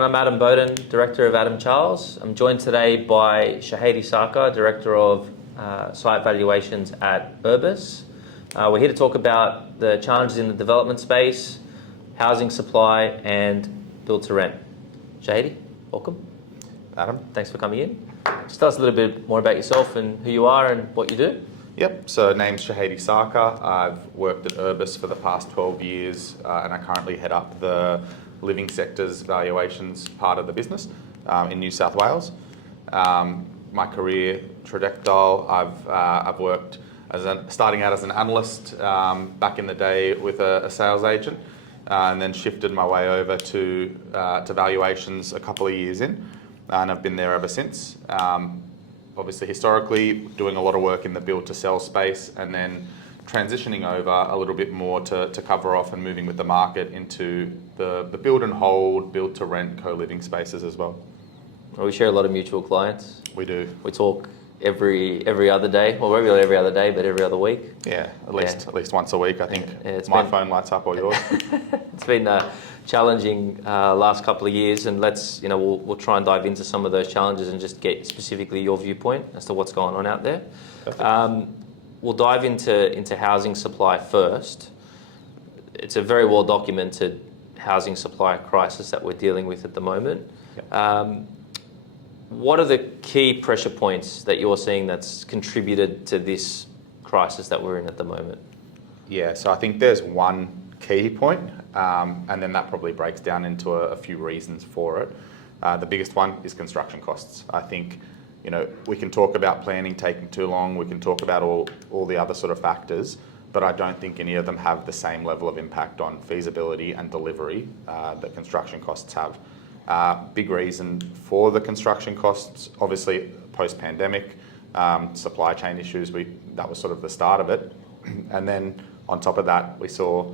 I'm Adam Bodon, Director of Adam Charles. I'm joined today by Chehade Sakr, Director of Site Valuations at Urbis. We're here to talk about the challenges in the development space, housing supply and build to rent. Chehade, welcome. Adam. Thanks for coming in. Just tell us a little bit more about yourself and who you are and what you do. Yep, so name's Chehade Sakr. I've worked at Urbis for the past 12 years and I currently head up the living sector's valuations part of the business in New South Wales. My career trajectory, I've worked starting out as an analyst back in the day with a sales agent and then shifted my way over to valuations a couple of years in, and I've been there ever since. Obviously historically doing a lot of work in the build to sell space and then transitioning over a little bit more to cover off and moving with the market into the build and hold, build to rent co-living spaces as well. Well, we share a lot of mutual clients. We do. We talk every other day, well regularly every other day, but every other week. Yeah, at least once a week I think. My phone lights up or yours. It's been challenging last couple of years, and we'll try and dive into some of those challenges and just get specifically your viewpoint as to what's going on out there. We'll dive into housing supply first. It's a very well documented housing supply crisis that we're dealing with at the moment. Yep. What are the key pressure points that you're seeing that's contributed to this crisis that we're in at the moment? Yeah, so I think there's one key point, and then that probably breaks down into a few reasons for it. The biggest one is construction costs. I think, we can talk about planning taking too long, we can talk about all the other sort of factors, but I don't think any of them have the same level of impact on feasibility and delivery that construction costs have. Big reason for the construction costs, obviously post-pandemic, supply chain issues, that was sort of the start of it. And then on top of that, we saw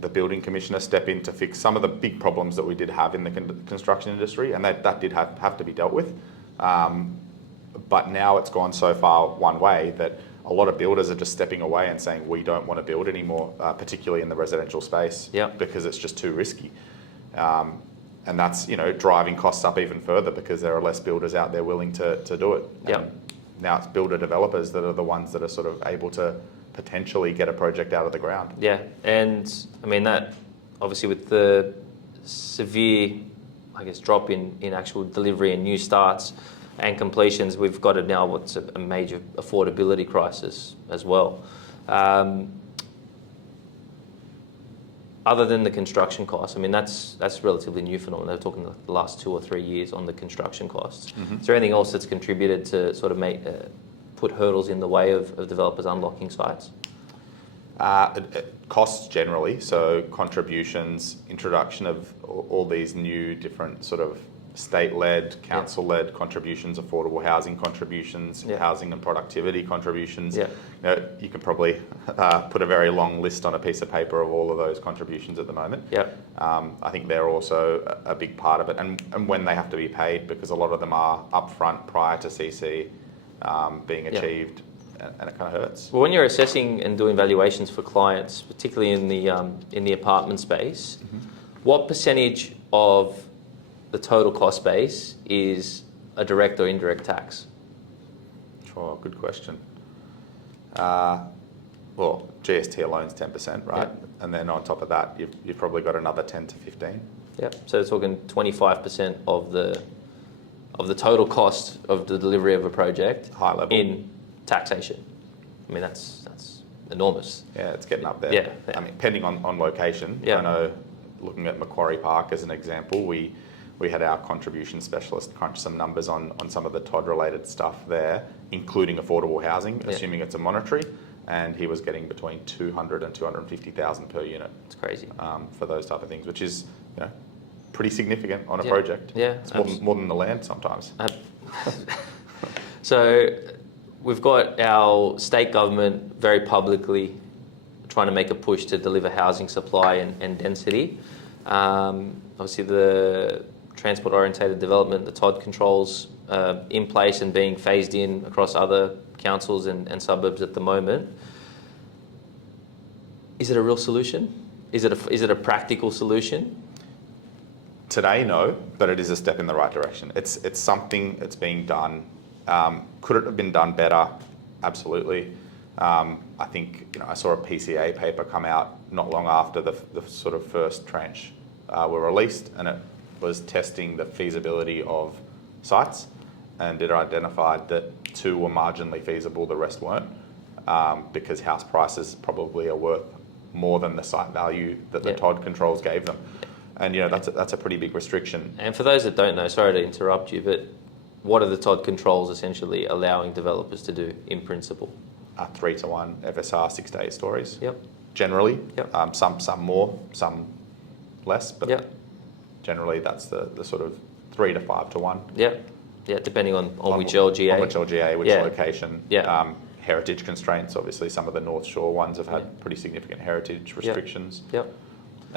the building commissioner step in to fix some of the big problems that we did have in the construction industry, and that did have to be dealt with. But now it's gone so far one way that a lot of builders are just stepping away and saying, we don't want to build anymore, particularly in the residential space, because it's just too risky. And that's driving costs up even further because there are less builders out there willing to do it. Yep. Now it's builder developers that are the ones that are sort of able to potentially get a project out of the ground. Yeah, and I mean that obviously with the severe, drop in actual delivery and new starts and completions, we've got it now what's a major affordability crisis as well. Other than the construction costs, I mean that's relatively new phenomenon. They're talking the last 2 or 3 years on the construction costs. Mm-hmm. Is there anything else that's contributed to sort of put hurdles in the way of developers unlocking sites? Costs generally, so contributions, introduction of all these new different sort of state-led, council-led contributions, affordable housing contributions, housing and productivity contributions. Yeah. You can probably put a very long list on a piece of paper of all of those contributions at the moment. Yeah. I think they're also a big part of it, and when they have to be paid, because a lot of them are upfront prior to CC being achieved, and it kind of hurts. Well, when you're assessing and doing valuations for clients, particularly in the apartment space, what percentage of the total cost base is a direct or indirect tax? Sure, good question. Well, GST alone is 10%, right? Yep. And then on top of that, you've probably got another 10 to 15. Yep. So it's talking 25% of the total cost of the delivery of a project, high level, in taxation. I mean that's enormous. Yeah, it's getting up there. Yeah. I mean, depending on location. Yeah. I know, looking at Macquarie Park as an example, we had our contribution specialist crunch some numbers on some of the TOD-related stuff there, including affordable housing, assuming it's a monetary, and he was getting between 200 and 250,000 per unit. It's crazy. For those type of things, which is pretty significant on a project. Yeah, it's more than the land sometimes. So we've got our state government very publicly trying to make a push to deliver housing supply and density. Obviously the transport-orientated development, the TOD controls in place and being phased in across other councils and suburbs at the moment. Is it a real solution? Is it a practical solution? Today, no, but it is a step in the right direction. It's something that's being done. Could it have been done better? Absolutely. I think I saw a PCA paper come out not long after the sort of first tranche were released, and it was testing the feasibility of sites, and it identified that 2 were marginally feasible, the rest weren't, because house prices probably are worth more than the site value that the TOD controls gave them. And that's a pretty big restriction. And for those that don't know, sorry to interrupt you, but what are the TOD controls essentially allowing developers to do in principle? 3-to-1 FSR 6 to 8 stories. Yep. Generally. Yep. Some more, some less, but yep. Generally that's the sort of 3 to 5 to 1. Yeah. Yeah, depending on which LGA. On which LGA, which location. Yeah. Heritage constraints, obviously some of the North Shore ones have had pretty significant heritage restrictions. Yep.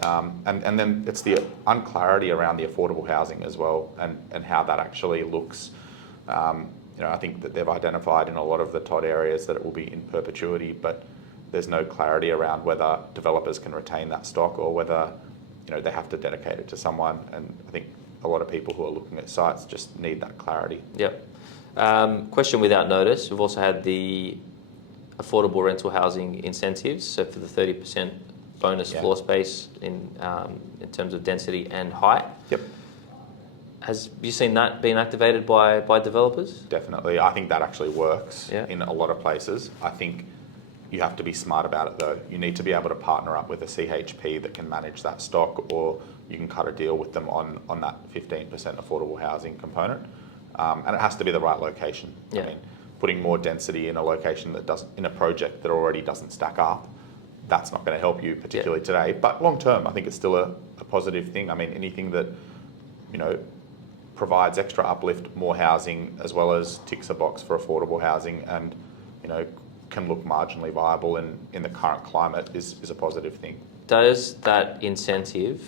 And then it's the unclarity around the affordable housing as well, and how that actually looks. I think that they've identified in a lot of the TOD areas that it will be in perpetuity, but there's no clarity around whether developers can retain that stock or whether they have to dedicate it to someone. And I think a lot of people who are looking at sites just need that clarity. Yep. Question without notice. We've also had the affordable rental housing incentives. So for the 30% bonus floor space in terms of density and height. Yep. Has you seen that being activated by developers? Definitely. I think that actually works Yeah. in a lot of places. I think you have to be smart about it though. You need to be able to partner up with a CHP that can manage that stock, or you can cut a deal with them on that 15% affordable housing component. And it has to be the right location. Yeah. I mean, putting more density in a location in a project that already doesn't stack up, that's not going to help you particularly today. But long term, I think it's still a positive thing. I mean, anything that, provides extra uplift, more housing, as well as ticks a box for affordable housing and, can look marginally viable in the current climate is a positive thing. Does that incentive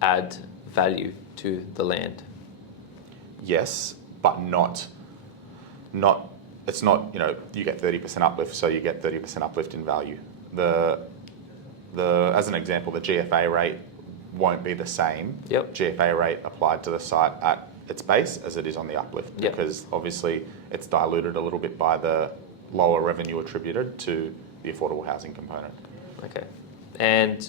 add value to the land? Yes, but not, it's not, you get 30% uplift, so you get 30% uplift in value. As an example, the GFA rate won't be the same GFA rate applied to the site at its base as it is on the uplift, because obviously it's diluted a little bit by the lower revenue attributed to the affordable housing component. Okay. And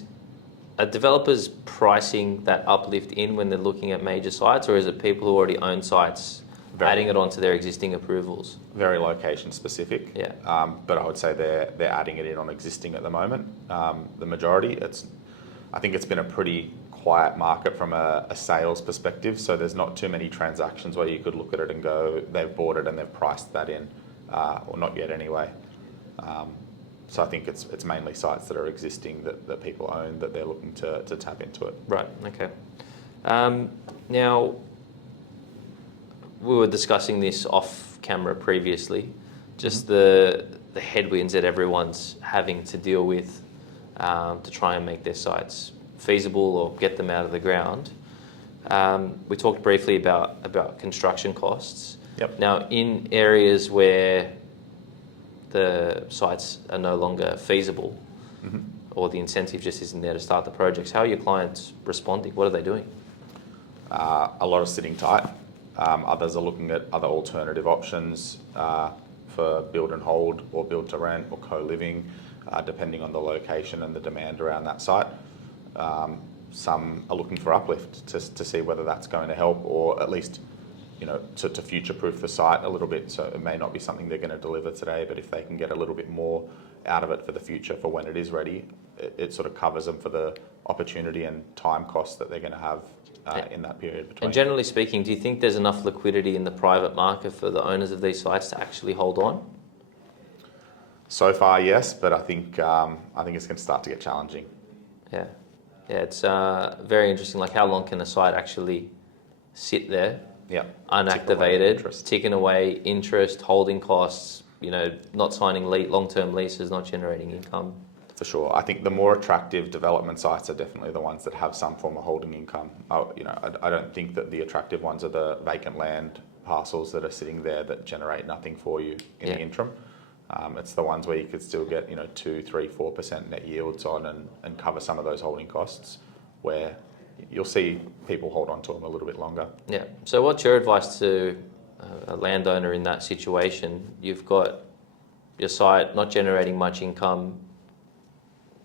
are developers pricing that uplift in when they're looking at major sites, or is it people who already own sites adding it onto their existing approvals? Very location specific. Yeah. But I would say they're adding it in on existing at the moment. The majority, I think it's been a pretty quiet market from a sales perspective, so there's not too many transactions where you could look at it and go, they've bought it and they've priced that in, or not yet anyway. So I think it's mainly sites that are existing that people own that they're looking to tap into it. Right, okay. Now, we were discussing this off camera previously, just the headwinds that everyone's having to deal with to try and make their sites feasible or get them out of the ground. We talked briefly about construction costs. Yep. Now, in areas where the sites are no longer feasible, or the incentive just isn't there to start the projects, how are your clients responding? What are they doing? A lot of sitting tight. Others are looking at other alternative options for build and hold or build to rent or co-living, depending on the location and the demand around that site. Some are looking for uplift to see whether that's going to help, or at least to future-proof the site a little bit. So it may not be something they're going to deliver today, but if they can get a little bit more out of it for the future, for when it is ready, it sort of covers them for the opportunity and time costs that they're going to have in that period between. And generally speaking, do you think there's enough liquidity in the private market for the owners of these sites to actually hold on? So far, yes, but I think it's going to start to get challenging. Yeah, it's very interesting. Like, how long can a site actually sit there, unactivated, ticking away interest, holding costs, not signing long-term leases, not generating income? For sure. I think the more attractive development sites are definitely the ones that have some form of holding income. I don't think that the attractive ones are the vacant land parcels that are sitting there that generate nothing for you in the interim. It's the ones where you could still get 2, 3, 4% net yields on and cover some of those holding costs, where you'll see people hold on to them a little bit longer. Yeah. So what's your advice to a landowner in that situation? You've got your site not generating much income.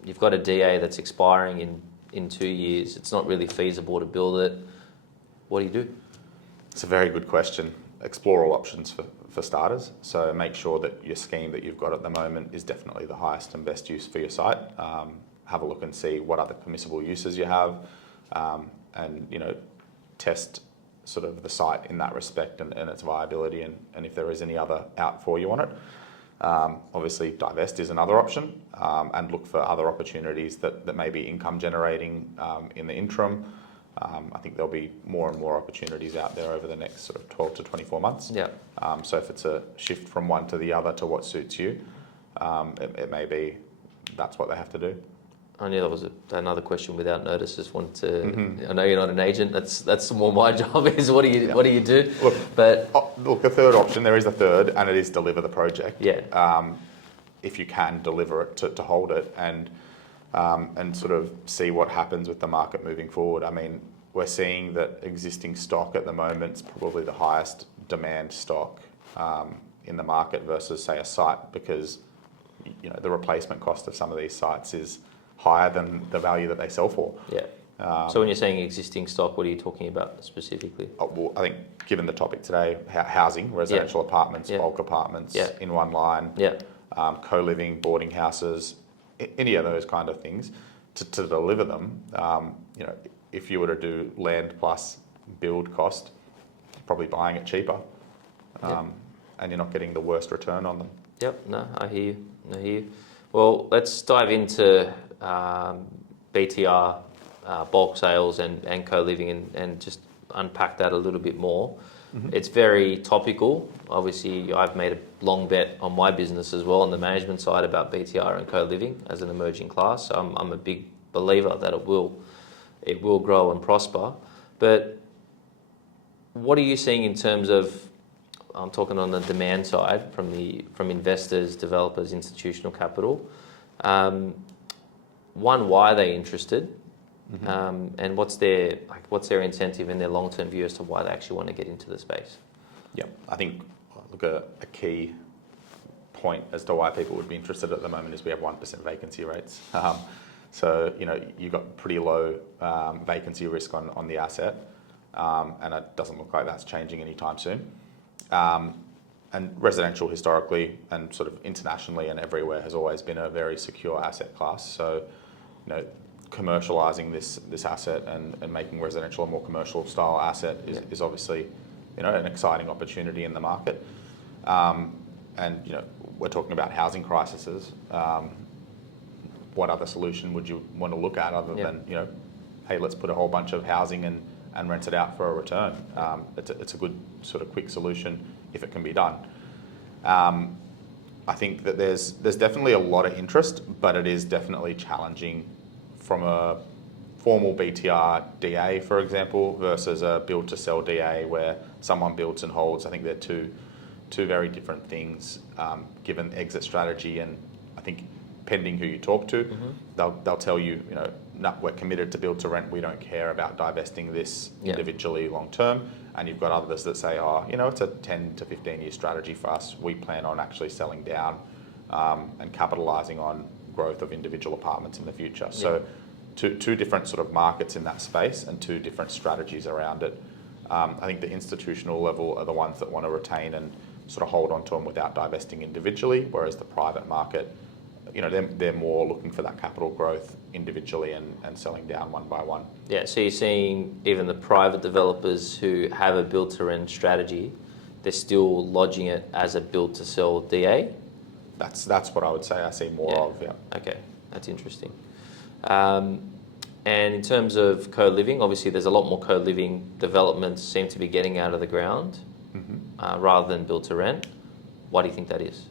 You've got a DA that's expiring in 2 years. It's not really feasible to build it. What do you do? It's a very good question. Explore all options for starters. So make sure that your scheme that you've got at the moment is definitely the highest and best use for your site. Have a look and see what other permissible uses you have, and test sort of the site in that respect and its viability, and if there is any other out for you on it. Obviously, divest is another option, and look for other opportunities that may be income generating in the interim. I think there'll be more and more opportunities out there over the next sort of 12 to 24 months. Yeah. So if it's a shift from one to the other to what suits you, it may be that's what they have to do. I knew that was another question without notice. Just wanted to. I know you're not an agent. That's more my job. Is what do you do? Look, but look, a third option. There is a third, and it is deliver the project. Yeah. If you can deliver it to hold it and sort of see what happens with the market moving forward. I mean, we're seeing that existing stock at the moment is probably the highest demand stock in the market versus, say, a site, because the replacement cost of some of these sites is higher than the value that they sell for. Yeah. So when you're saying existing stock, what are you talking about specifically? Well, I think given the topic today, housing, residential apartments, bulk apartments in one line, co-living, boarding houses, any of those kind of things, to deliver them, if you were to do land plus build cost, probably buying it cheaper, and you're not getting the worst return on them. Yep, no, I hear you. Well, let's dive into BTR, bulk sales and co-living and just unpack that a little bit more. Mm-hmm. It's very topical. Obviously, I've made a long bet on my business as well on the management side about BTR and co-living as an emerging class. So I'm a big believer that it will grow and prosper. But what are you seeing in terms of, I'm talking on the demand side from investors, developers, institutional capital. One, why are they interested? Mm-hmm. And what's their incentive and their long-term view as to why they actually want to get into the space? Yeah, I think a key point as to why people would be interested at the moment is we have 1% vacancy rates. So you've got pretty low vacancy risk on the asset, and it doesn't look like that's changing anytime soon. And residential historically and sort of internationally and everywhere has always been a very secure asset class. So, commercialising this asset and making residential a more commercial style asset is obviously, an exciting opportunity in the market. And we're talking about housing crises. What other solution would you want to look at other than, hey, let's put a whole bunch of housing and rent it out for a return? It's a good sort of quick solution if it can be done. I think that there's definitely a lot of interest, but it is definitely challenging from a formal BTR DA, for example, versus a build to sell DA where someone builds and holds. I think they're two very different things, given exit strategy, and I think pending who you talk to, they'll tell you, no, we're committed to build to rent. We don't care about divesting this individually long term. And you've got others that say, it's a 10 to 15 year strategy for us. We plan on actually selling down and capitalising on growth of individual apartments in the future. So two different sort of markets in that space and two different strategies around it. I think the institutional level are the ones that want to retain and sort of hold on to them without divesting individually, whereas the private market, they're more looking for that capital growth individually and selling down one by one. Yeah, so you're seeing even the private developers who have a build-to-rent strategy, they're still lodging it as a build-to-sell DA? That's what I would say I see more of, yeah. Okay, that's interesting. And in terms of co-living, obviously there's a lot more co-living developments seem to be getting out of the ground rather than build-to-rent. Why do you think that is?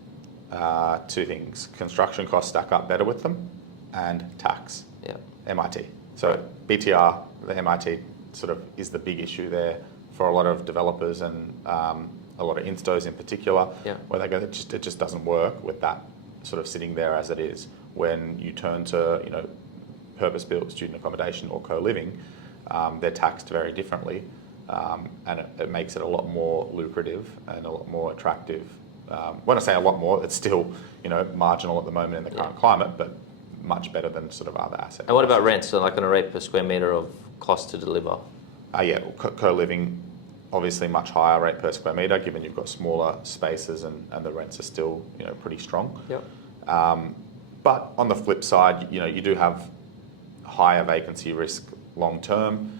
Two things. Construction costs stack up better with them, and tax. Yeah. MIT. So BTR, the MIT sort of is the big issue there for a lot of developers and a lot of instos in particular, where they go, it just doesn't work with that sort of sitting there as it is. When you turn to purpose-built student accommodation or co-living, they're taxed very differently, and it makes it a lot more lucrative and a lot more attractive. When I say a lot more, it's still marginal at the moment in the current climate, but much better than sort of other assets. And what about rents? So like on a rate per square metre of cost to deliver? Co-living, obviously much higher rate per square metre, given you've got smaller spaces and the rents are still pretty strong. Yep. But on the flip side, you do have higher vacancy risk long term,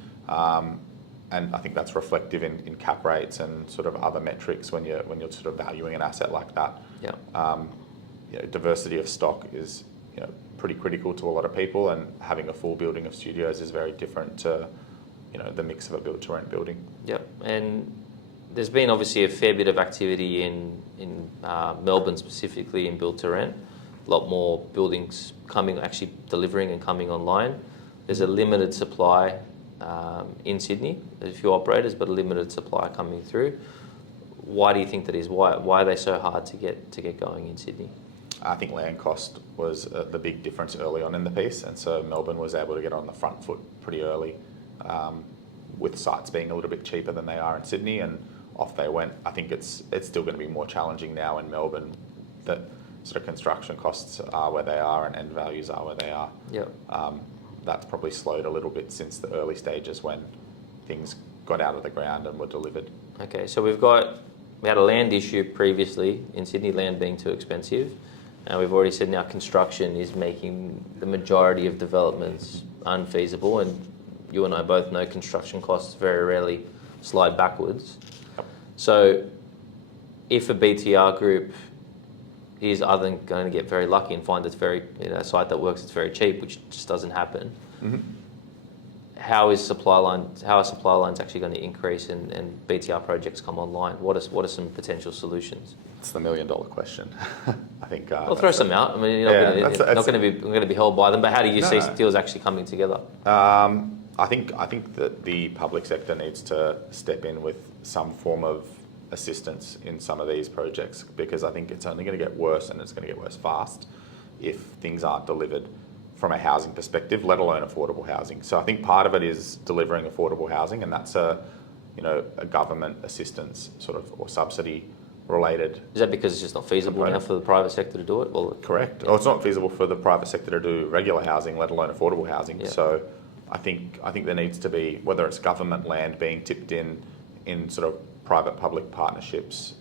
and I think that's reflective in cap rates and sort of other metrics when you're sort of valuing an asset like that. Yeah. Diversity of stock is pretty critical to a lot of people, and having a full building of studios is very different to the mix of a build-to-rent building. Yep. And there's been obviously a fair bit of activity in Melbourne specifically in build-to-rent. A lot more buildings actually delivering and coming online. There's a limited supply in Sydney. There's a few operators, but a limited supply coming through. Why do you think that is? Why are they so hard to get going in Sydney? I think land cost was the big difference early on in the piece, and so Melbourne was able to get on the front foot pretty early, with sites being a little bit cheaper than they are in Sydney, and off they went. I think it's still going to be more challenging now in Melbourne, that sort of construction costs are where they are and end values are where they are. Yep. That's probably slowed a little bit since the early stages when things got out of the ground and were delivered. Okay, so we had a land issue previously in Sydney, land being too expensive. And we've already said now construction is making the majority of developments unfeasible, and you and I both know construction costs very rarely slide backwards. Yep. So if a BTR group is other than going to get very lucky and find it's very a site that works, it's very cheap, which just doesn't happen, how are supply lines actually going to increase and BTR projects come online? What are some potential solutions? It's the $1 million question. I think. I'll throw some out. I mean, you're not going to be held by them. But how do you see deals actually coming together? I think that the public sector needs to step in with some form of assistance in some of these projects, because I think it's only going to get worse, and it's going to get worse fast if things aren't delivered from a housing perspective, let alone affordable housing. So I think part of it is delivering affordable housing, and that's a government assistance sort of or subsidy related. Is that because it's just not feasible now for the private sector to do it? Well, correct. It's not feasible for the private sector to do regular housing, let alone affordable housing. Yeah. So I think there needs to be, whether it's government land being tipped in sort of private-public partnerships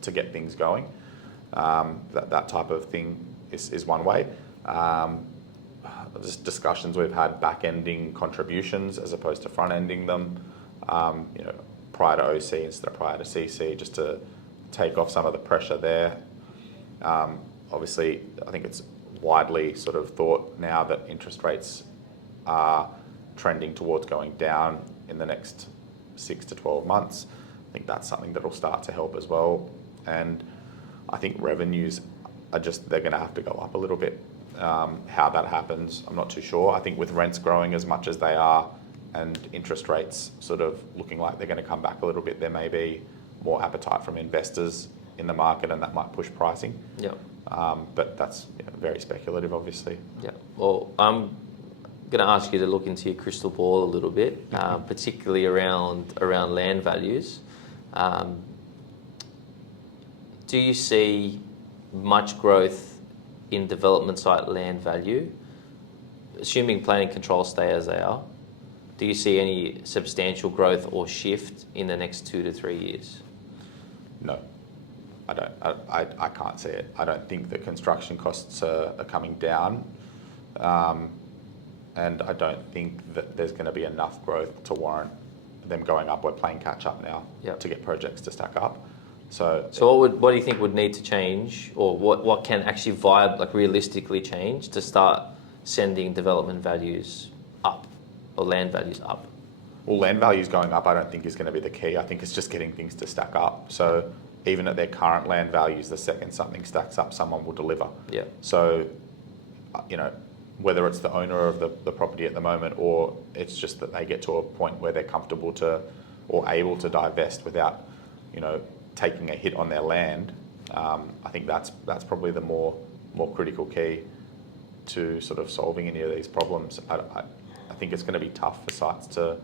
to get things going. That type of thing is one way. Just discussions we've had back-ending contributions as opposed to front-ending them, prior to OC instead of prior to CC, just to take off some of the pressure there. Obviously, I think it's widely sort of thought now that interest rates are trending towards going down in the next 6 to 12 months. I think that's something that will start to help as well. And I think revenues are they're going to have to go up a little bit. How that happens, I'm not too sure. I think with rents growing as much as they are and interest rates sort of looking like they're going to come back a little bit, there may be more appetite from investors in the market, and that might push pricing. Yeah. But that's very speculative, obviously. Yeah. Well, I'm going to ask you to look into your crystal ball a little bit, particularly around land values. Do you see much growth in development site land value, assuming planning controls stay as they are? Do you see any substantial growth or shift in the next 2 to 3 years? No, I don't. I can't see it. I don't think that construction costs are coming down, and I don't think that there's going to be enough growth to warrant them going up. We're playing catch up now to get projects to stack up. So what do you think would need to change, or what can actually realistically change to start sending development values up or land values up? Well, land values going up I don't think is going to be the key. I think it's just getting things to stack up. So even at their current land values, the second something stacks up, someone will deliver. Yeah. So, whether it's the owner of the property at the moment, or it's just that they get to a point where they're comfortable to or able to divest without, taking a hit on their land, I think that's probably the more critical key to sort of solving any of these problems. I think it's going to be tough for sites to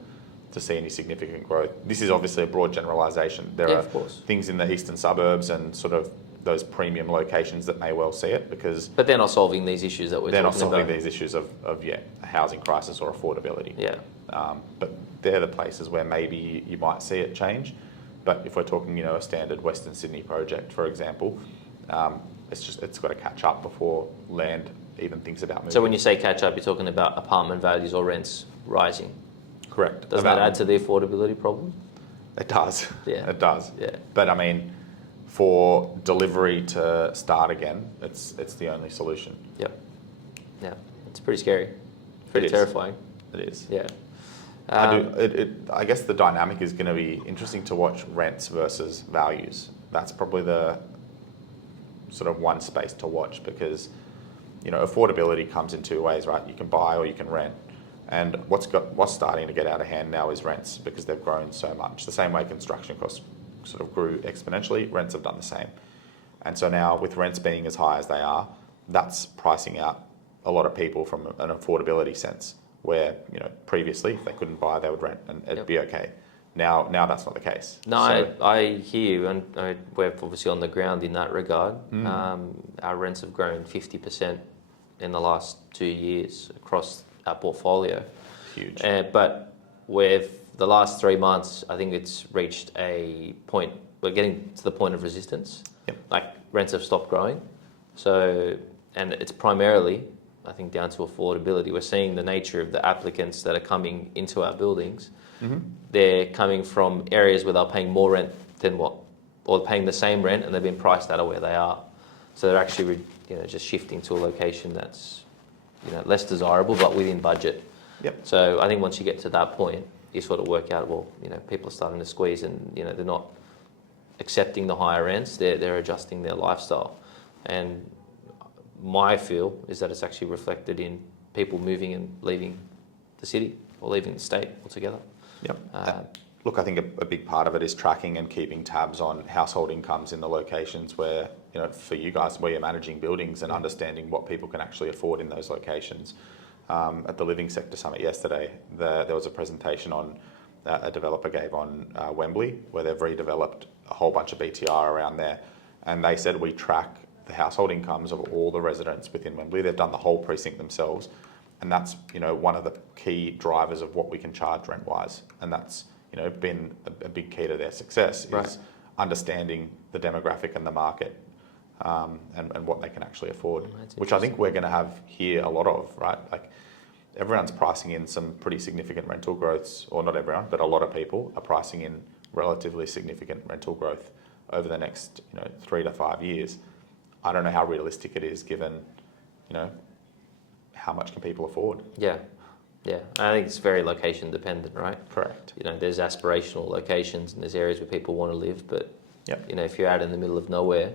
see any significant growth. This is obviously a broad generalisation. There are of course. things in the eastern suburbs and sort of those premium locations that may well see it because But they're not solving these issues that we're they're not talking about. solving these issues of a housing crisis or affordability. Yeah. But they're the places where maybe you might see it change. But if we're talking, a standard Western Sydney project, for example, it's got to catch up before land even thinks about moving. So when you say catch up, you're talking about apartment values or rents rising. Correct. Does that add to the affordability problem? It does. Yeah. It does. Yeah. But I mean, for delivery to start again, it's the only solution. Yep. Yeah. It's pretty scary. Pretty terrifying. It is. Yeah. I guess the dynamic is going to be interesting to watch rents versus values. That's probably the sort of one space to watch because, affordability comes in two ways, right? You can buy or you can rent. And what's starting to get out of hand now is rents because they've grown so much. The same way construction costs sort of grew exponentially, rents have done the same. And so now with rents being as high as they are, that's pricing out a lot of people from an affordability sense where, previously if they couldn't buy, they would rent and it'd be okay. Now that's not the case. No, I hear you, and we're obviously on the ground in that regard. Our rents have grown 50% in the last 2 years across our portfolio. Huge. But with the last 3 months, I think it's reached a point, we're getting to the point of resistance. Yep. Like rents have stopped growing. So, and it's primarily, I think, down to affordability. We're seeing the nature of the applicants that are coming into our buildings. Mm-hmm. They're coming from areas where they're paying more rent than or paying the same rent and they've been priced out of where they are. So they're actually, just shifting to a location that's, less desirable but within budget. Yep. So I think once you get to that point, you sort of work out, people are starting to squeeze and, they're not accepting the higher rents, they're adjusting their lifestyle. And my feel is that it's actually reflected in people moving and leaving the city or leaving the state altogether. Yep. Look, I think a big part of it is tracking and keeping tabs on household incomes in the locations where, for you guys, where you're managing buildings and understanding what people can actually afford in those locations. At the Living Sector Summit yesterday, there was a presentation on a developer gave on Wembley, where they've redeveloped a whole bunch of BTR around there. And they said we track the household incomes of all the residents within Wembley. They've done the whole precinct themselves. And that's, one of the key drivers of what we can charge rent-wise. And that's, been a big key to their success is understanding the demographic and the market and what they can actually afford, which I think we're going to have here a lot of, right? Like everyone's pricing in some pretty significant rental growths, or not everyone, but a lot of people are pricing in relatively significant rental growth over the next, 3 to 5 years. I don't know how realistic it is given, how much can people afford? Yeah. I think it's very location dependent, right? Correct. There's aspirational locations and there's areas where people want to live, but Yep. if you're out in the middle of nowhere,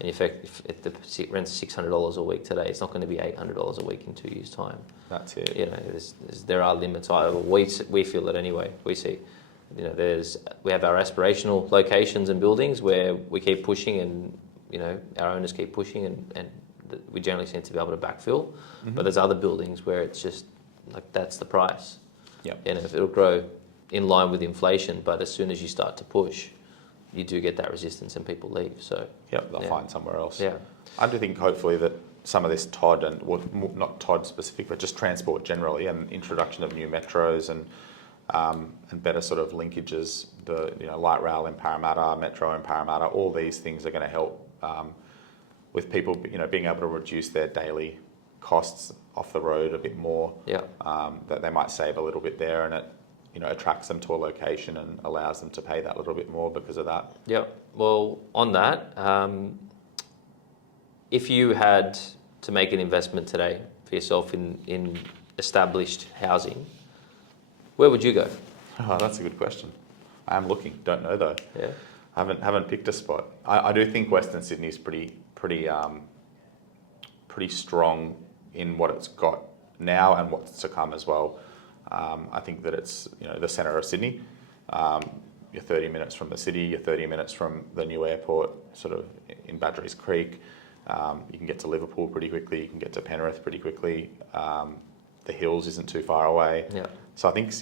and if the rent's $600 a week today, it's not going to be $800 a week in 2 years' time. That's it. There are limits. We feel it anyway. We see, we have our aspirational locations and buildings where we keep pushing, and our owners keep pushing, and we generally seem to be able to backfill. Mm-hmm. But there's other buildings where it's just like that's the price. Yep. And if it'll grow in line with inflation, but as soon as you start to push, you do get that resistance and people leave. So they'll find somewhere else. Yeah. I do think hopefully that some of this TOD and, well, not TOD specific, but just transport generally and introduction of new metros and better sort of linkages, the light rail in Parramatta, metro in Parramatta, all these things are going to help with people being able to reduce their daily costs off the road a bit more. Yeah. That they might save a little bit there, and it attracts them to a location and allows them to pay that little bit more because of that. Yeah. Well, on that, if you had to make an investment today for yourself in established housing, where would you go? Oh, that's a good question. I am looking. Don't know though. Yeah. Haven't picked a spot. I do think Western Sydney is pretty strong in what it's got now and what's to come as well. I think that it's the centre of Sydney. You're 30 minutes from the city. You're 30 minutes from the new airport, sort of in Badgerys Creek. You can get to Liverpool pretty quickly. You can get to Penrith pretty quickly. the hills isn't too far away. Yeah. So I think,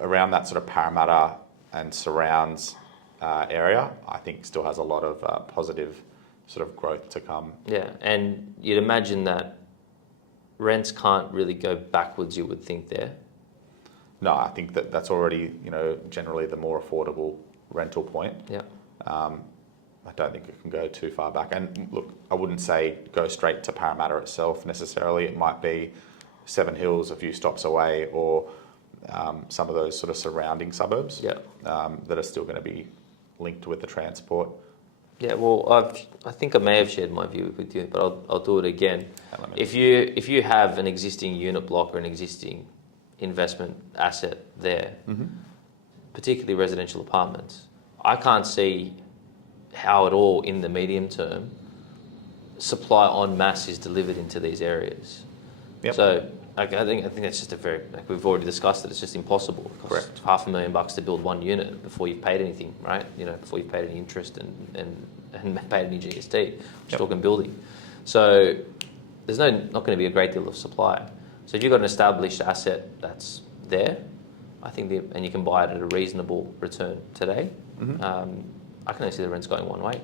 around that sort of Parramatta and surrounds area, I think still has a lot of positive sort of growth to come. Yeah, and you'd imagine that rents can't really go backwards, you would think there. No, I think that's already, generally the more affordable rental point. Yeah. I don't think it can go too far back. And look, I wouldn't say go straight to Parramatta itself necessarily. It might be Seven Hills a few stops away, or some of those sort of surrounding suburbs that are still going to be linked with the transport. Yeah, well, I think I may have shared my view with you, but I'll do it again. If you have an existing unit block or an existing investment asset there, particularly residential apartments, I can't see how at all in the medium term supply en masse is delivered into these areas. Yep. So I think that's just we've already discussed it. It's just impossible. It costs $500,000 to build one unit before you've paid anything, right? Before you've paid any interest and paid any GST. Just talking building. So there's not going to be a great deal of supply. So if you've got an established asset that's there, I think and you can buy it at a reasonable return today. I can only see the rents going one way.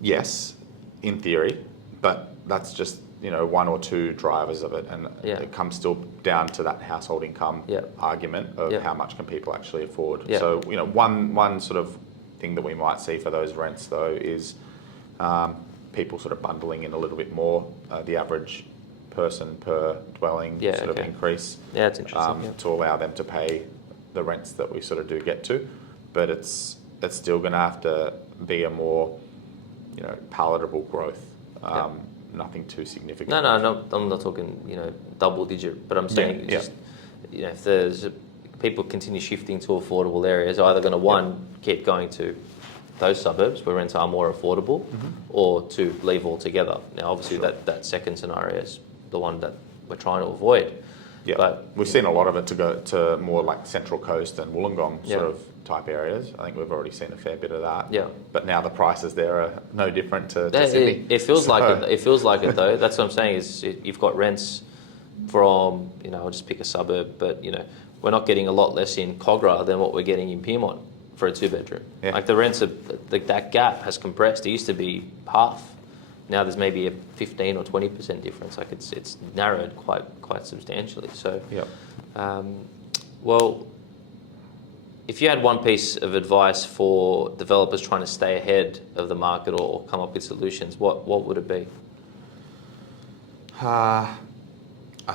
Yes, in theory, but that's just one or two drivers of it, and it comes still down to that household income argument of how much can people actually afford. So one sort of thing that we might see for those rents though is people sort of bundling in a little bit more, the average person per dwelling of increase. Yeah, it's interesting. To allow them to pay the rents that we sort of do get to, but it's still going to have to be a more palatable growth. Nothing too significant. No, I'm not talking double digit, but I'm saying if there's people continue shifting to affordable areas, are either going to keep going to those suburbs where rents are more affordable, or to leave altogether. Now, obviously, that second scenario is the one that we're trying to avoid. Yeah, but we've seen a lot of it to go to more like Central Coast and Wollongong sort of type areas. I think we've already seen a fair bit of that. Yeah. But now the prices there are no different to Sydney. It feels like it. It feels like it though. That's what I'm saying. Is you've got rents from I'll just pick a suburb, but we're not getting a lot less in Cogra than what we're getting in Pyrmont for a 2-bedroom. Yeah. Like the rents that gap has compressed. It used to be half. Now there's maybe a 15 or 20% difference. Like it's narrowed quite substantially. So, well, if you had one piece of advice for developers trying to stay ahead of the market or come up with solutions, what would it be? I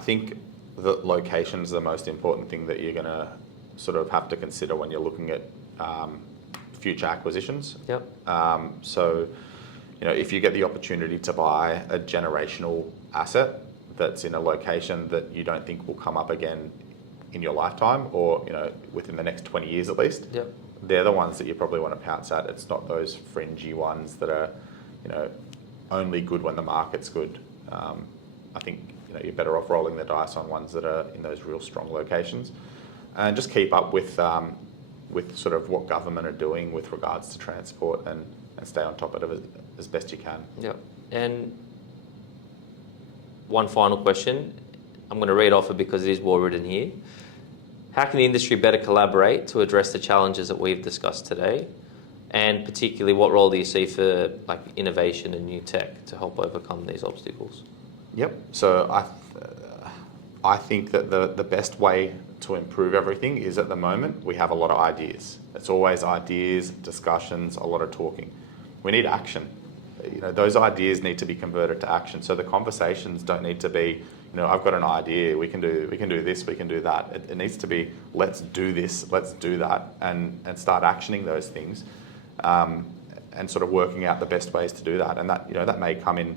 think the location is the most important thing that you're going to sort of have to consider when you're looking at future acquisitions. Yep. So, if you get the opportunity to buy a generational asset that's in a location that you don't think will come up again in your lifetime, or within the next 20 years at least, they're the ones that you probably want to pounce at. It's not those fringy ones that are only good when the market's good. I think you're better off rolling the dice on ones that are in those real strong locations, and just keep up with sort of what government are doing with regards to transport, and stay on top of it as best you can. Yeah. And one final question. I'm going to read off it because it is well written here. How can the industry better collaborate to address the challenges that we've discussed today? And particularly, what role do you see for innovation and new tech to help overcome these obstacles? Yep. So I think that the best way to improve everything is, at the moment, we have a lot of ideas. It's always ideas, discussions, a lot of talking. We need action. Those ideas need to be converted to action. So the conversations don't need to be, I've got an idea, we can do this, we can do that. It needs to be, let's do this, let's do that, and start actioning those things, and sort of working out the best ways to do that. And that that may come in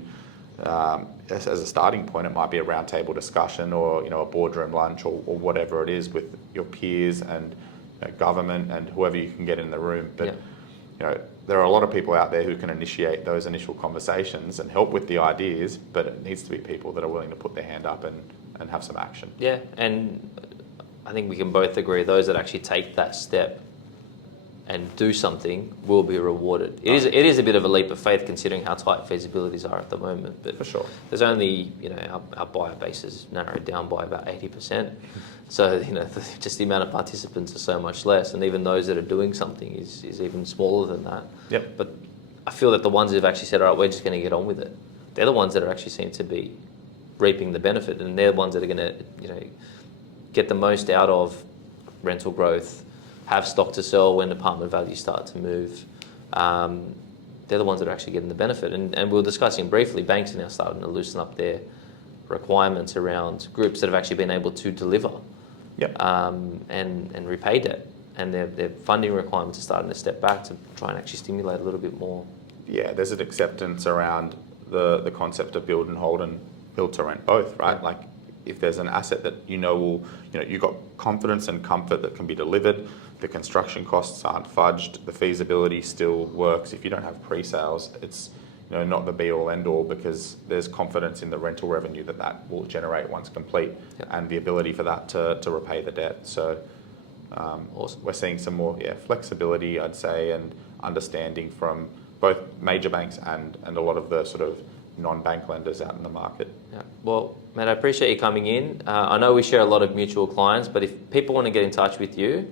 as a starting point. It might be a roundtable discussion, or a boardroom lunch, or whatever it is, with your peers and government and whoever you can get in the room. But there are a lot of people out there who can initiate those initial conversations and help with the ideas, but it needs to be people that are willing to put their hand up and have some action. Yeah, and I think we can both agree those that actually take that step and do something will be rewarded. It is a bit of a leap of faith considering how tight feasibilities are at the moment. But For sure. there's only, our buyer base is narrowed down by about 80%. So, just the amount of participants are so much less, and even those that are doing something is even smaller than that. Yep. But I feel that the ones that have actually said, all right, we're just going to get on with it, they're the ones that are actually seem to be reaping the benefit, and they're the ones that are going to, get the most out of rental growth, have stock to sell when apartment values start to move. They're the ones that are actually getting the benefit. And we were discussing briefly, banks are now starting to loosen up their requirements around groups that have actually been able to deliver and repay debt. And their funding requirements are starting to step back to try and actually stimulate a little bit more. Yeah, there's an acceptance around the concept of build and hold and build to rent both, right? Yeah. Like if there's an asset that will, you've got confidence and comfort that can be delivered, the construction costs aren't fudged, the feasibility still works. If you don't have pre-sales, it's not the be all end all, because there's confidence in the rental revenue that will generate once complete, and the ability for that to repay the debt. So Awesome. we're seeing some more flexibility, I'd say, and understanding from both major banks and a lot of the sort of non-bank lenders out in the market. Yeah. Well, Matt, I appreciate you coming in. I know we share a lot of mutual clients, but if people want to get in touch with you,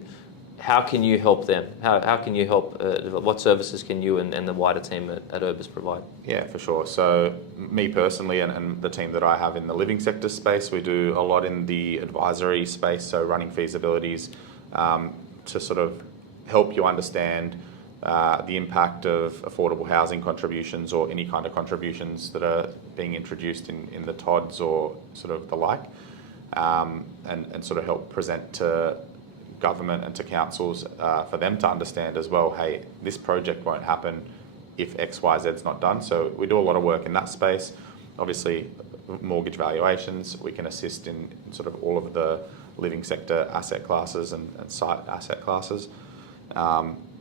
how can you help them? How can you help? What services can you and the wider team at Urbis provide? Yeah, for sure. So me personally and the team that I have in the living sector space, we do a lot in the advisory space, so running feasibilities to sort of help you understand the impact of affordable housing contributions or any kind of contributions that are being introduced in the TODs or sort of the like, and sort of help present to government and to councils for them to understand as well, hey, this project won't happen if X, Y, Z is not done. So we do a lot of work in that space. Obviously, mortgage valuations, we can assist in sort of all of the living sector asset classes and site asset classes.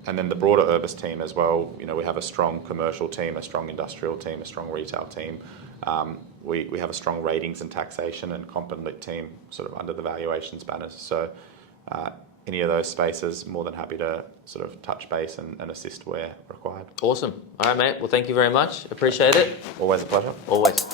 And then the broader Urbis team as well, we have a strong commercial team, a strong industrial team, a strong retail team. We have a strong ratings and taxation and comp and lit team sort of under the valuations banners. So any of those spaces, more than happy to sort of touch base and assist where required. Awesome. All right, mate. Well, thank you very much. Appreciate it. Always a pleasure. Always.